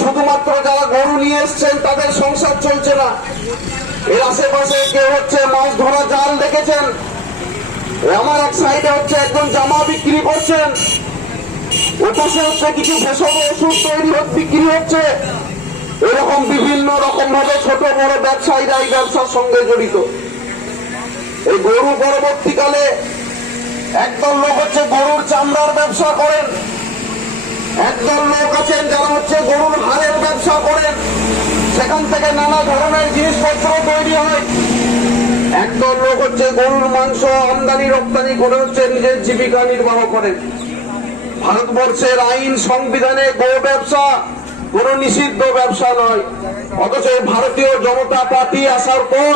শুধুমাত্র যারা গরু নিয়ে এসছেন তাদের সংসার চলছে না, এর আশেপাশে কেউ হচ্ছে মাছ ধরা জাল দেখেছেন, আমার এক সাইডে হচ্ছে একজন জামা বিক্রি করছেন, ওপাশে হচ্ছে কিছু ভেষজ ওষুধ তৈরি বিক্রি হচ্ছে। এরকম বিভিন্ন রকম ভাবে ছোট বড় ব্যবসায়ীরা এই ব্যবসার সঙ্গে জড়িত। এই গরু পরবর্তীকালে একদল লোক হচ্ছে গরুর চামড়ার ব্যবসা করেন, একদল লোক আছেন যারা হচ্ছে গরুর হাড়ের ব্যবসা করেন, সেখান থেকে নানা ধরনের জিনিসপত্র তৈরি হয়। একদল লোক হচ্ছে গরুর মাংস আমদানি রপ্তানি করে হচ্ছে নিজের জীবিকা নির্বাহ করেন। ভারতবর্ষের আইন সংবিধানে গো ব্যবসা কোন নিষিদ্ধ ব্যবসা নয়, অথচ ভারতীয় জনতা পার্টি আসার পর,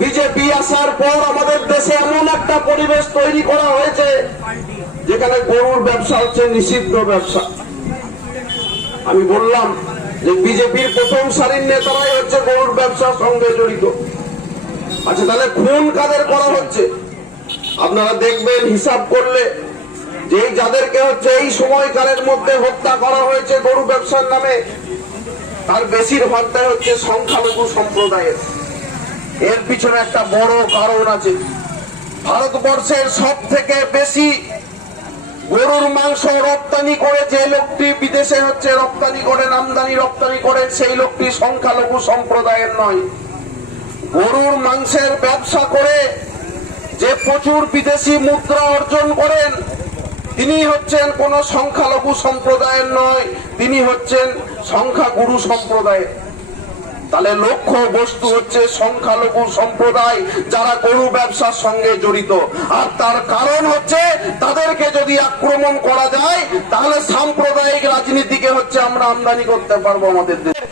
বিজেপি আসার পর আমাদের দেশে এমন একটা পরিবেশ তৈরি করা হয়েছে যেখানে গরুর ব্যবসা হচ্ছে নিষিদ্ধ ব্যবসা। আমি বললাম যে বিজেপির প্রথম সারির নেতারাই হচ্ছে গরুর ব্যবসার সঙ্গে জড়িত। আচ্ছা, তাহলে খুন কাদের করা হচ্ছে? আপনারা দেখবেন হিসাব করলে যে যাদেরকে হচ্ছে এই সময়কালের মধ্যে হত্যা করা হয়েছে গরু ব্যবসার নামে, তার বেশিরভাগটাই হচ্ছে সংখ্যালঘু সম্প্রদায়ের। এর পিছনে একটা বড় কারণ আছে। ভারতবর্ষের সব থেকে বেশি গরুর মাংস রপ্তানি করে যে লোকটি বিদেশে হচ্ছে রপ্তানি করেন, আমদানি রপ্তানি করেন, সেই লোকটি সংখ্যালঘু সম্প্রদায়ের নয়। গরুর মাংসের ব্যবসা করে যে প্রচুর বিদেশি মুদ্রা অর্জন করেন, তিনি হচ্ছেন কোন সংখ্যালঘু সম্প্রদায়ের নয়, তিনি হচ্ছেন সংখ্যাগুরু সম্প্রদায়ের। তাহলে লক্ষ্য বস্তু হচ্ছে সংখ্যালঘু সম্প্রদায় যারা গরু ব্যবসার সঙ্গে জড়িত। আর তার কারণ হচ্ছে তাদেরকে যদি আক্রমণ করা যায় তাহলে সাম্প্রদায়িক রাজনীতিকে হচ্ছে আমরা আমদানি করতে পারবো আমাদের দেশে।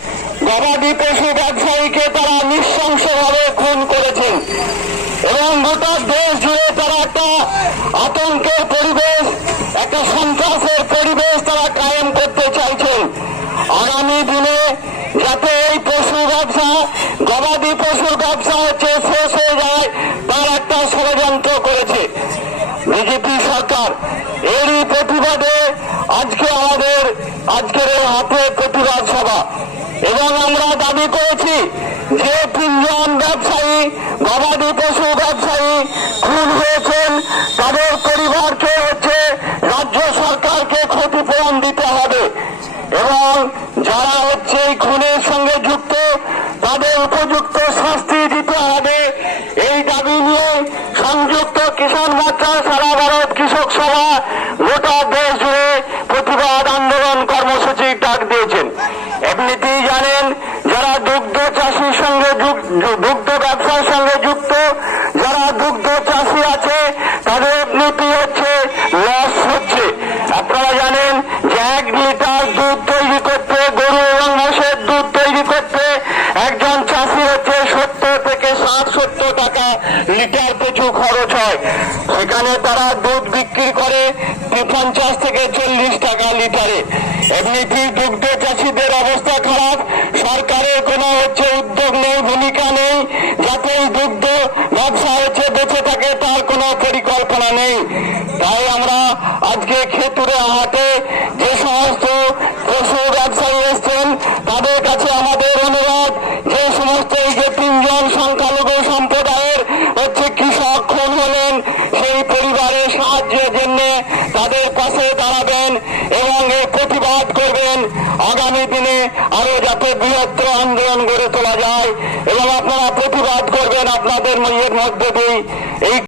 গবাদি পশু ব্যবসায়ীকে তারা নৃশংসভাবে খুন করেছেন এবং গোটা দেশ জুড়ে তারা একটা আতঙ্কের পরিবেশ, একটা সন্ত্রাসের পরিবেশ তারা কায়েম করতে চাইছেন। আগামী দিনে যাতে এই পশু ব্যবসা, গবাদি পশুর ব্যবসা হচ্ছে শেষ হয়ে যায়, তার একটা ষড়যন্ত্র করেছে বিজেপি সরকার। এরই প্রতিবাদে আজকে আমাদের আজকের এই হাতে প্রতিবাদ সভা, এবং আমরা দাবি করেছি যে 3 জন ব্যবসায়ী, গবাদি পশু ব্যবসায়ী খুন হয়েছেন, তাদের পরিবারকে হচ্ছে রাজ্য সরকারকে ক্ষতিপূরণ দিতে হবে এবং যারা হচ্ছে এই খুনের সঙ্গে যুক্ত তাদের উপযুক্ত শাস্তি দিতে হবে। এই দাবি নিয়ে সংযুক্ত কিষাণ মোর্চা, সারা ভারত কৃষক সভা গোটা দেশ জুড়ে প্রতিবাদ আন্দোলন কর্মসূচির ডাক দিয়েছেন। এমনিতেই জানেন যারা দুগ্ধ চাষির সঙ্গে দুগ্ধ ব্যবসার সঙ্গে যুক্ত, যারা দুগ্ধ চাষি আছে তাদের এমনিতেই হচ্ছে লস হচ্ছে। আপনারা জানেন যে 1 লিটার দুধ তৈরি করতে, গরু এবং মোষের দুধ তৈরি করতে একজন চাষি হচ্ছে 70 থেকে 60-70 টাকা লিটার পিছু খরচ হয়। সেখানে তারা দুধ বিক্রি করে 50 থেকে 40 টাকা লিটারে। এমনিতেই দুগ্ধ চাষিদের অবস্থা খারাপ, সরকারের কোনো হচ্ছে উদ্যোগ নেই, ভূমিকা নেই যাতে এই দুগ্ধ ব্যবসা হচ্ছে বেঁচে থাকে, তার কোনো পরিকল্পনা নেই। তাই আমরা আজকে খেতুরে হাটে যে সমস্ত পশু ব্যবসায়ী এসছেন তাদের কাছে আমাদের অনুরোধ, যে সমস্ত এই যে 3 জন সংখ্যালঘু সম্প্রদায়ের হচ্ছে কৃষক খুন হলেন, সেই পরিবারের সাহায্যের জন্য তাদের পাশে দাঁড়াবেন এবং এর প্রতিবাদ করবেন। আগামী দিনে আরো যাতে বৃহত্তর আন্দোলন গড়ে তোলা যায় এবং আপনারা প্রতিবাদ করবেন আপনাদের মধ্যে দিয়ে। এই